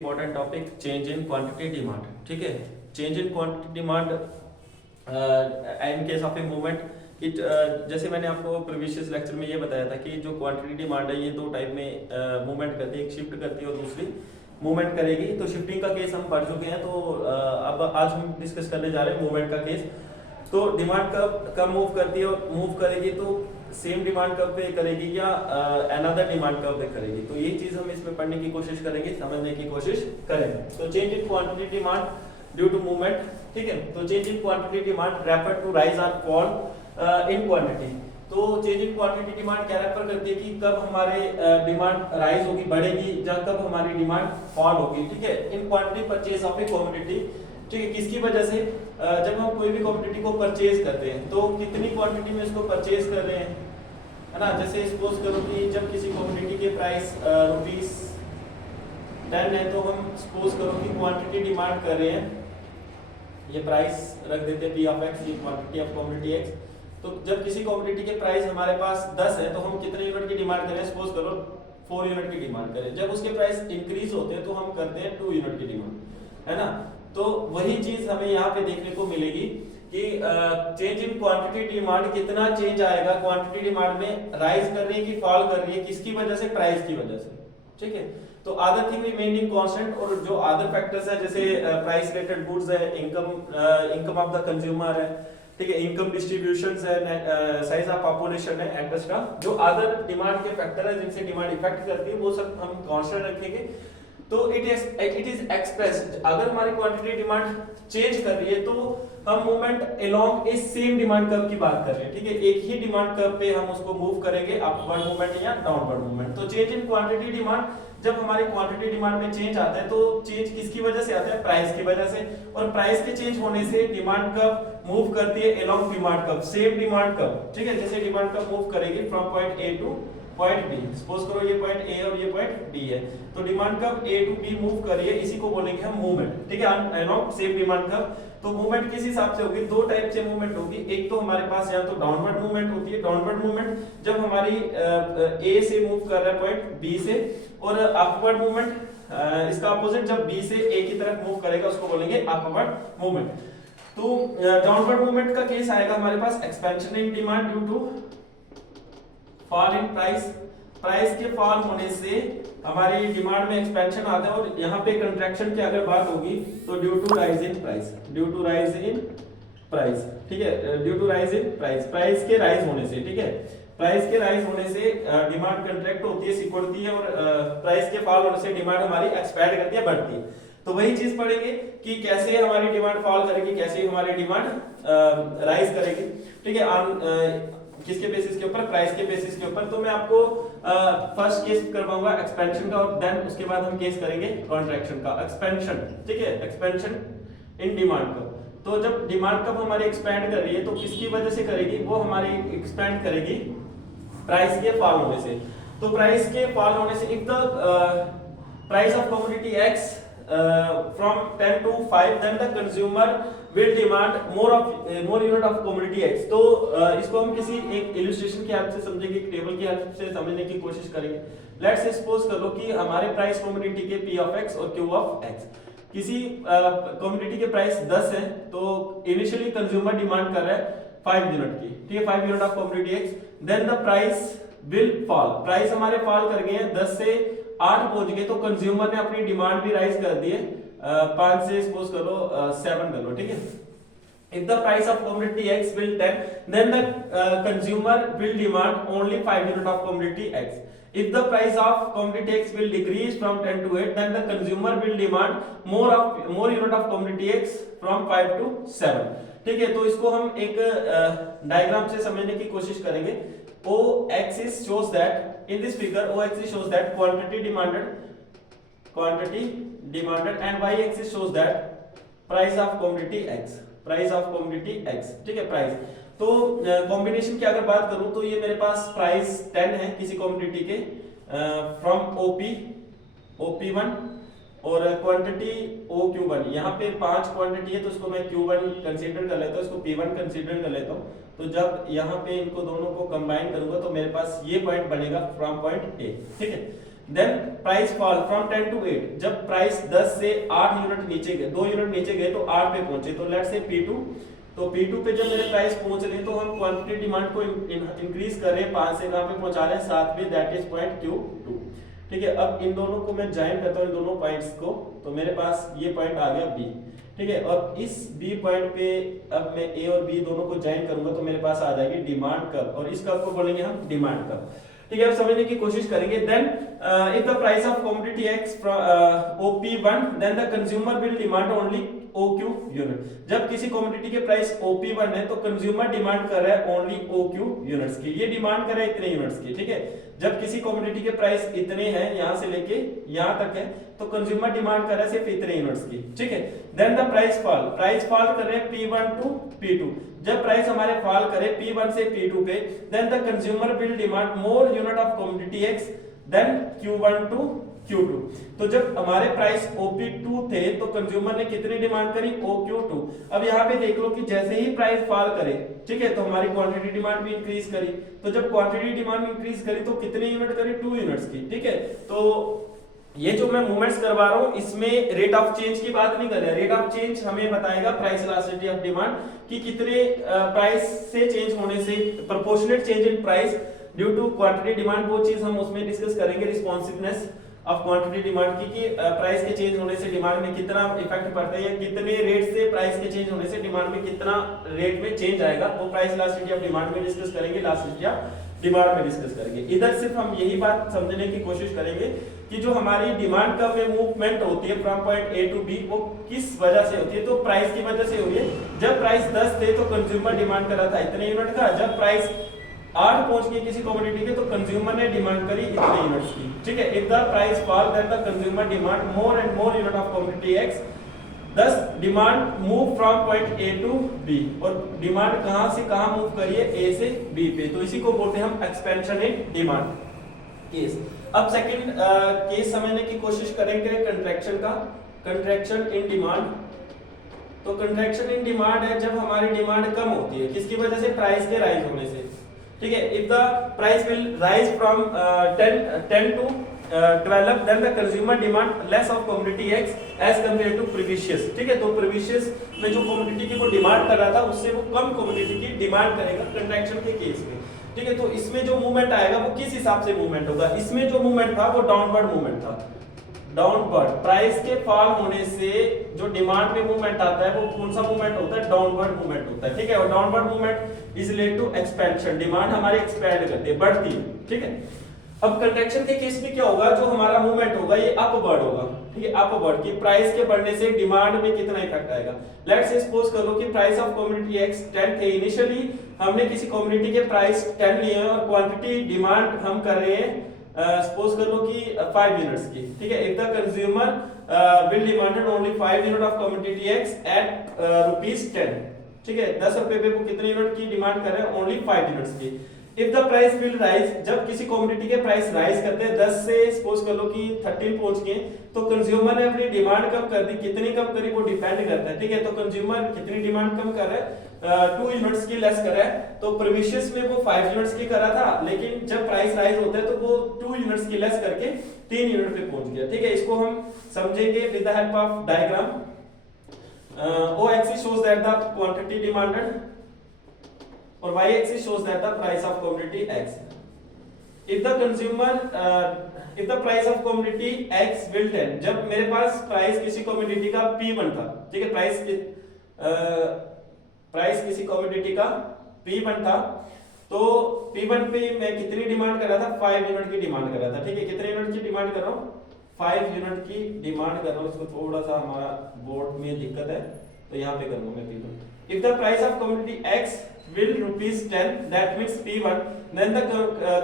Important topic change in quantity demand. ठीक है, change in quantity demand in case of a movement it, जैसे मैंने आपको previous lecture में ये बताया था कि जो क्वांटिटी डिमांड है ये दो टाइप में मूवमेंट करती है, एक शिफ्ट करती है और दूसरी मूवमेंट करेगी। तो शिफ्टिंग का केस हम पढ़ चुके हैं, तो अब आज हम डिस्कस करने जा रहे हैं मूवमेंट का केस। तो डिमांड कब मूव करती है और मूव करेगी तो सेम डिमांड कब पे करेगी या अनदर डिमांड कब पे करेगी, तो ये चीज हम इसमें पढ़ने की कोशिश करेंगे, समझने की कोशिश करेंगे। तो change in quantity demand due to movement, ठीक है। तो change in quantity demand refer to rise और फॉल इन क्वांटिटी। तो चेंज इन क्वांटिटी डिमांड क्या रेफर करती है कि कब हमारे डिमांड राइज होगी, बढ़ेगी, या कब हमारी डिमांड फॉल होगी, ठीक है, in quantity purchase of A commodity. ठीक है, किसकी वजह से? जब हम कोई भी कमोडिटी को परचेज करते हैं तो कितनी क्वांटिटी में इसको परचेज कर रहे हैं, है ना। जैसे सपोज करो कि जब किसी कमोडिटी के प्राइस ₹10 है, तो हम सपोज करो कि क्वांटिटी डिमांड कर रहे हैं, ये प्राइस रख देते हैं P ऑफ X, ये क्वांटिटी ऑफ कमोडिटी X। तो जब किसी कमोडिटी के प्राइस हमारे पास 10 है तो हम कितने यूनिट की डिमांड करें? सपोज करो 4 यूनिट की डिमांड करें। जब उसके प्राइस इंक्रीज होते हैं तो हम करते हैं 2 यूनिट की डिमांड, है ना। तो वही चीज हमें यहाँ पे देखने को मिलेगी कि चेंज इन क्वांटिटी डिमांड कितना चेंज आएगा, क्वांटिटी डिमांड में राइज कर रही है कि फॉल कर रही है, किसकी वजह से? प्राइस की वजह से, ठीक है। तो अदर थिंग रिमेनिंग कांस्टेंट, और जो अदर फैक्टर्स है जैसे प्राइस रिलेटेड गुड्स है, इनकम ऑफ द कंज्यूमर है, ठीक है, इनकम डिस्ट्रीब्यूशंस है, साइज ऑफ पॉपुलेशन है, एक्सेट्रा। जो अदर डिमांड के फैक्टर है जिनसे डिमांड इफेक्ट करती है वो सब हम कांस्टेंट रखेंगे। तो इट इज एक्सप्रेस्ड, अगर हमारी क्वांटिटी डिमांड चेंज कर रही है तो हम मूवमेंट अलोंग ए सेम डिमांड कर्व की बात कर रहे हैं, ठीक है। एक ही डिमांड कर्व पे हम उसको मूव करेंगे, अपवर्ड मूवमेंट या डाउनवर्ड मूवमेंट। तो चेंज इन क्वांटिटी डिमांड, जब हमारी क्वांटिटी डिमांड में चेंज आता है तो चेंज किसकी वजह से आता है? प्राइस की वजह से। और प्राइस के चेंज होने से डिमांड कर्व मूव करती है along demand curve, same demand curve, ठीक है। जैसे डिमांड कर्व मूव करेगी from point A to point B, suppose करो ये पॉइंट ए और ये पॉइंट बी है, तो demand curve A to B move कर रही है, इसी को बोलेंगे हम मूवमेंट, ठीक है, अलोंग सेम डिमांड कर्व। तो मूवमेंट किस हिसाब से होगी? दो टाइप से मूवमेंट होगी। एक तो हमारे पास यहाँ तो डाउनवर्ड मूवमेंट होती है, डाउनवर्ड मूवमेंट जब हमारी ए से मूव कर रहा है पॉइंट बी से, और अपवर्ड मूवमेंट इसका अपोजिट जब बी से ए की तरफ मूव करेगा उसको बोलेंगे अपवर्ड मूवमेंट। तो डाउनवर्ड मूवमेंट का केस आएगा हमारे पास expansion in demand due to fall in price, price के फॉल होने से हमारी डिमांड में एक्सपेंशन आता है। और यहाँ पे कंट्रैक्शन की अगर बात होगी तो due to rise in price, due to rise in price, ठीक है, due to rise in price, price के राइज होने से, ठीक है, प्राइस के राइज होने से डिमांड कंट्रैक्ट होती है, सिकुड़ती है, और प्राइस के फॉल होने से डिमांड हमारी एक्सपैंड करती है, बढ़ती है। तो वही चीज पढ़ेंगे कि कैसे हमारी डिमांड फॉल करेगी, कैसे हमारी डिमांड राइज करेगी, ठीक है, किसके बेसिस के ऊपर? प्राइस के बेसिस के ऊपर। तो मैं आपको फर्स्ट केस करवाऊंगा एक्सपेंशन का, और देन उसके बाद हम केस करेंगे कॉन्ट्रैक्शन का। एक्सपेंशन, ठीक है, एक्सपेंशन इन डिमांड का। तो जब डिमांड कब हमारी एक्सपैंड कर रही है तो किसकी वजह से करेगी? वो हमारी एक्सपैंड करेगी प्राइस के फॉल होने से। तो प्राइस के फॉल होने से if the price of commodity x from 10 to 5 then the consumer will demand more unit of commodity X। तो इसको हम किसी एक इलस्ट्रेशन की हेल्प से समझेंगे, एक टेबल की हेल्प से समझने की कोशिश करेंगे। लेट्स से सपोज कर लो कि हमारे प्राइस कमोडिटी के P of X और Q of X, किसी कमोडिटी के प्राइस 10 है तो इनिशियली कंज्यूमर डिमांड कर रहा है 5 यूनिट की, ठीक है, 5 unit of commodity X, then the price will fall, price हमारे फॉल कर गए हैं, 10 से 8 पहुंच गए, तो कंज्यूमर ने अपनी डिमांड भी राइज कर दी है, 5 से सपोज करो 7 कर लो, ठीक है। If the price of commodity X will 10, then the consumer will demand only 5 unit of commodity X. If the price of commodity X will decrease from 10 to 8, then the consumer will demand more unit of commodity X from 5 to 7. ठीक है, तो इसको हम एक diagram से समझने की कोशिश करेंगे। O axis shows that in this figure O axis shows that quantity demanded and Y axis shows that price of commodity X, price of commodity X, ठीक है, प्राइस। तो कॉम्बिनेशन की अगर बात करूं तो ये मेरे पास प्राइस 10 है किसी कमोडिटी के फ्रॉम OP1 और क्वांटिटी OQ1, यहाँ पे 5 क्वांटिटी है तो इसको मैं Q1 कंसीडर कर लेता हूँ, इसको P1 कंसीडर कर लेता हूँ। तो जब यहाँ पे इनको दोनों को कंबाइन करूंगा तो मेरे पास ये पॉइंट बनेगा फ्रॉम पॉइंट A, ठीक है। Then price fall from 10 to 8, जब प्राइस 10 से 8 यूनिट नीचे गए, 2 यूनिट नीचे गए तो 8 पे पहुंचे, तो लेट्स से P2, तो P2 पे जब मेरे प्राइस पहुंच रहे तो हम क्वांटिटी डिमांड को इंक्रीज कर रहे हैं, 5 से कहां पे पहुंचा रहे हैं 7 पे, दैट इज पॉइंट Q2। ठीक है, अब इन दोनों को मैं ज्वाइन करता हूं, इन दोनों पॉइंट्स को, तो मेरे पास ये पॉइंट आ गया B। ठीक है, और इस B पॉइंट पे अब मैं A और B दोनों को ज्वाइन करूंगा तो मेरे पास आ जाएगी डिमांड कर्व, और इस कर्व को बोलेंगे हम डिमांड कर्व। ठीक है, अब समझने की कोशिश करेंगे। Then if the price of commodity X OP1 then the consumer will demand only OQ unit. जब किसी कमोडिटी के प्राइस OP1 है तो कंज्यूमर डिमांड कर रहा है ओनली OQ यूनिट्स की, ये डिमांड कर रहा है इतने यूनिट्स की। ठीक है, जब किसी कमोडिटी के प्राइस इतने हैं, यहां से लेके यहां तक है, तो कंज्यूमर डिमांड कर रहा है सिर्फ इतने यूनिट्स की। ठीक है, देन द प्राइस फॉल कर रहे हैं P1 टू P2, जब प्राइस हमारे फॉल करे P1 से P2 पे, then the consumer will demand more unit of commodity X then Q1 to Q2। तो जब हमारे प्राइस OP2 थे तो कंज्यूमर ने कितनी डिमांड करी, OQ2। अब यहाँ पे देख लो कि जैसे ही प्राइस फॉल करे, ठीक है, तो हमारी क्वांटिटी डिमांड भी इंक्रीज करी, तो जब क्वांटिटी डिमांड इंक्रीज करी तो कितने यूनिट करी, 2 यूनिट्स की। ठीक है, तो ये जो मैं मूवमेंट्स करवा रहा हूं इसमें रेट ऑफ चेंज की बात नहीं कर रहे हैं, रेट ऑफ चेंज हमें बताएगा प्राइस इलास्टिसिटी ऑफ डिमांड कि कितने प्राइस से चेंज होने से, proportionate change in price due to quantity demand, वो चीज हम उसमें डिस्कस करेंगे, रिस्पॉन्सिवनेस ऑफ क्वांटिटी डिमांड की प्राइस के चेंज होने से डिमांड में कितना इफेक्ट पड़ता है, या कितने रेट से प्राइस के चेंज होने से डिमांड में कितना रेट में चेंज आएगा, वो प्राइस इलास्टिसिटी ऑफ डिमांड में डिस्कस करेंगे, इलास्टिसिटी ऑफ डिमांड में डिस्कस करेंगे। इधर सिर्फ हम यही बात समझने की कोशिश करेंगे कि जो हमारी डिमांड कर्व में मूवमेंट होती है from point A to B, वो किस वजह से होती है, तो प्राइस की वजह से हुई है। जब प्राइस 10 थे तो कंज्यूमर डिमांड कर रहा था इतने यूनिट का, जब प्राइस 8 पहुंच गई किसी कमोडिटी के तो कंज्यूमर ने डिमांड करी इतने यूनिट्स की। ठीक है, if the price fall then the consumer demand more and more unit of commodity X, thus demand move from point A to B, और डिमांड कहां से कहां मूव करी है, A से B पे, तो इसी को बोलते हैं हम एक्सपेंशन इन डिमांड केस। अब सेकंड केस समझने की कोशिश करेंगे कंट्रैक्शन का, कंट्रैक्शन इन डिमांड। तो कंट्रैक्शन इन डिमांड है जब हमारी डिमांड कम होती है, किसकी वजह से, प्राइस के राइज होने से। ठीक है, if the price will rise from 10 to 12 then the consumer demand less of commodity X as compare to previous. ठीक है, तो प्रीवियस में जो कमोडिटी की वो डिमांड कर रहा था उससे वो कम कमोडिटी की डिमांड करेगा कंट्रैक्शन के केस में। ठीक है, तो इसमें जो मूवमेंट आएगा वो किस हिसाब से मूवमेंट होगा, इसमें जो मूवमेंट था वो डाउनवर्ड मूवमेंट था, डाउनवर्ड। प्राइस के फॉल होने से जो डिमांड में मूवमेंट आता है वो कौन सा मूवमेंट होता है, डाउनवर्ड मूवमेंट होता है। ठीक है, और downward movement is related to expansion, demand हमारी एक्सपैंड करती है, बढ़ती है। ठीक है, अब कंट्रैक्शन के केस में क्या होगा, जो हमारा मूवमेंट होगा ये अपवर्ड होगा। ठीक है, अपवर्ड की प्राइस के बढ़ने से डिमांड में कितना इफेक्ट आएगा। लेट्स से सपोज करो कि प्राइस ऑफ कमोडिटी X 10 थे, इनिशियली हमने किसी कमोडिटी के प्राइस 10 लिए हैं और क्वांटिटी डिमांड हम कर रहे हैं सपोज कर लो कि 5 यूनिट्स की। ठीक है, if the consumer will demanded only 5 unit of commodity X at ₹10। ठीक है, 10 रुपए पे वो कितने यूनिट की डिमांड कर रहे हैं, ओनली 5 यूनिट्स की। If the price will rise, जब किसी कमोडिटी के प्राइस राइज करते हैं 10 से सपोज कर लो कि 13 पहुंच गए, तो कंज्यूमर ने अपनी डिमांड कम कर दी, कितनी कम करी वो डिपेंड करता है। ठीक है, तो कंज्यूमर कितनी डिमांड कम कर रहा है, 2 यूनिट्स की लेस कर रहा है, तो प्रीवियस में वो 5 यूनिट्स की कर रहा था, लेकिन जब प्राइस राइज होता है तो वो 2 यूनिट्स की लेस करके 3 यूनिट पे पहुंच गया। ठीक है, इसको हम समझेंगे with the help of diagram. O axis shows that the quantity demanded और y axis shows that the price of commodity X. If the consumer if the price of commodity X will 10, जब मेरे पास price किसी commodity का P1 था, ठीक है, price किसी commodity का P1 था, तो P1 पे मैं कितनी डिमांड कर रहा था, 5 यूनिट की डिमांड कर रहा था। ठीक है, कितने यूनिट की डिमांड कर रहा हूँ, 5 यूनिट की डिमांड कर रहा हूँ। इसको थोड़ा सा हमारा बोर्ड में दिक्कत है तो यहाँ पे करूंगा मैं P1। If the price of commodity X will ₹10, that means P1, then the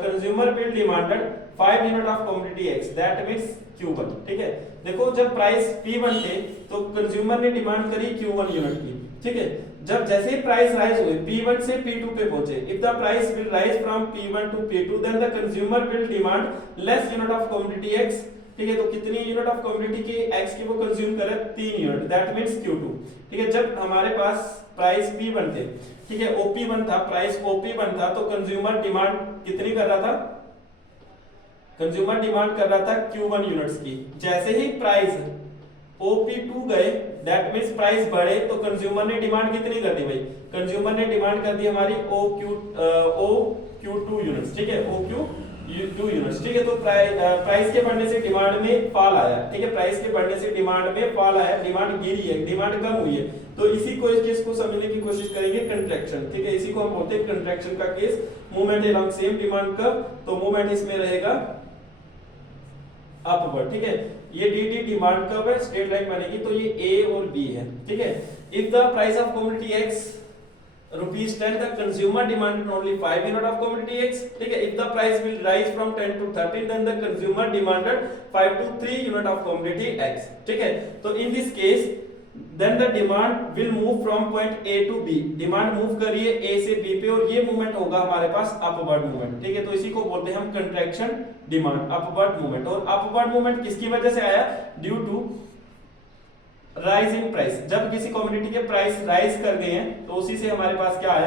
consumer will demanded 5 unit of commodity X, that means Q1। ठीक है, देखो जब प्राइस P1 थे तो कंज्यूमर ने डिमांड करी Q1 यूनिट की। ठीक है, जब जैसे ही प्राइस राइज हुए P1 से P2 पे पहुंचे, if the price will rise from P1 to P2, then the consumer will demand less unit of commodity X। ठीक है, तो कितनी यूनिट ऑफ कमोडिटी की X की वो कंज्यूम करे, 3 यूनिट, दैट मींस Q2। ठीक है, जब हमारे पास प्राइस P1 थे, ठीक है, OP1 था, प्राइस OP1 था, तो कंज्यूमर डिमांड कितनी कर रहा था, कंज्यूमर डिमांड कर रहा था Q1 यूनिट्स की, जैसे ही प्राइस OP2 गए दैट मींस प्राइस बढ़े तो कंज्यूमर ने डिमांड कितनी कर दी भाई, कंज्यूमर ने डिमांड कर दी हमारी OQ2 यूनिट्स, ठीक है, OQ2 यूनिट्स, ठीक है। तो प्राइस के बढ़ने से डिमांड में फॉल आया, ठीक है, प्राइस के बढ़ने से डिमांड में फॉल आया, डिमांड गिरी है, डिमांड कम हुई है, तो इसी को इस केस को समझने की कोशिश करेंगे कंट्रैक्शन, ठीक है, इसी को हम बोलते हैं कंट्रैक्शन का case. Movement along same demand curve, तो मूवमेंट इसमें रहेगा अपवर्ड, ठीक है। ये dt डिमांड कर्व है, स्ट्रेट लाइन बनेगी, तो ये A और B है, ठीक है। If the price of commodity X ₹10 the consumer demanded only 5 unit of commodity X, ठीक है। if the price will rise from 10 to 13 then the consumer demanded 5 to 3 unit of commodity X, ठीक है। तो in this case then the demand will move from point A to B, demand move कर रही है A से B पे और ये मूवमेंट होगा हमारे पास अपवर्ड मूवमेंट, ठीक है। तो इसी को बोलते हैं हम कंट्रैक्शन डिमांड, अपवर्ड मूवमेंट। और अपवर्ड मूवमेंट किसकी वजह से आया, ड्यू टू राइजिंग प्राइस, जब किसी कमोडिटी के प्राइस राइज कर गए हैं तो उसी से हमारे पास क्या आया,